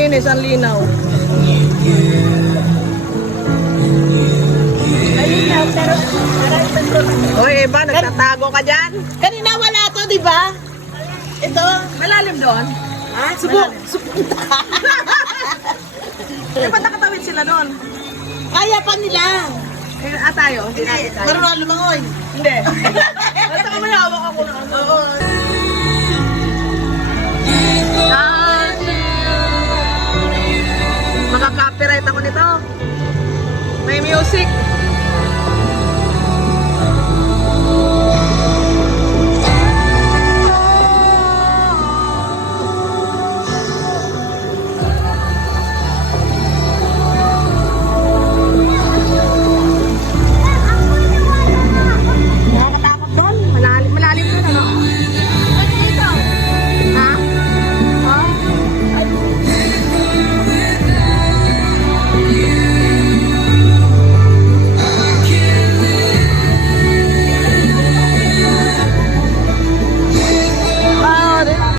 linis, ang linaw. Malinaw, pero Hoy, Eva, nagtatago ka dyan? kanina wala to, di ba? Ito. Malalim doon. Ha? Subok. Eh, ba't nakatawid sila doon? Kaya pa nila. Eh, tayo? Hindi natin tayo. Marunong lumangoy. Hindi. Basta ka may hawak ako ng ano. Oo. Makaka-copyright ako nito. May music.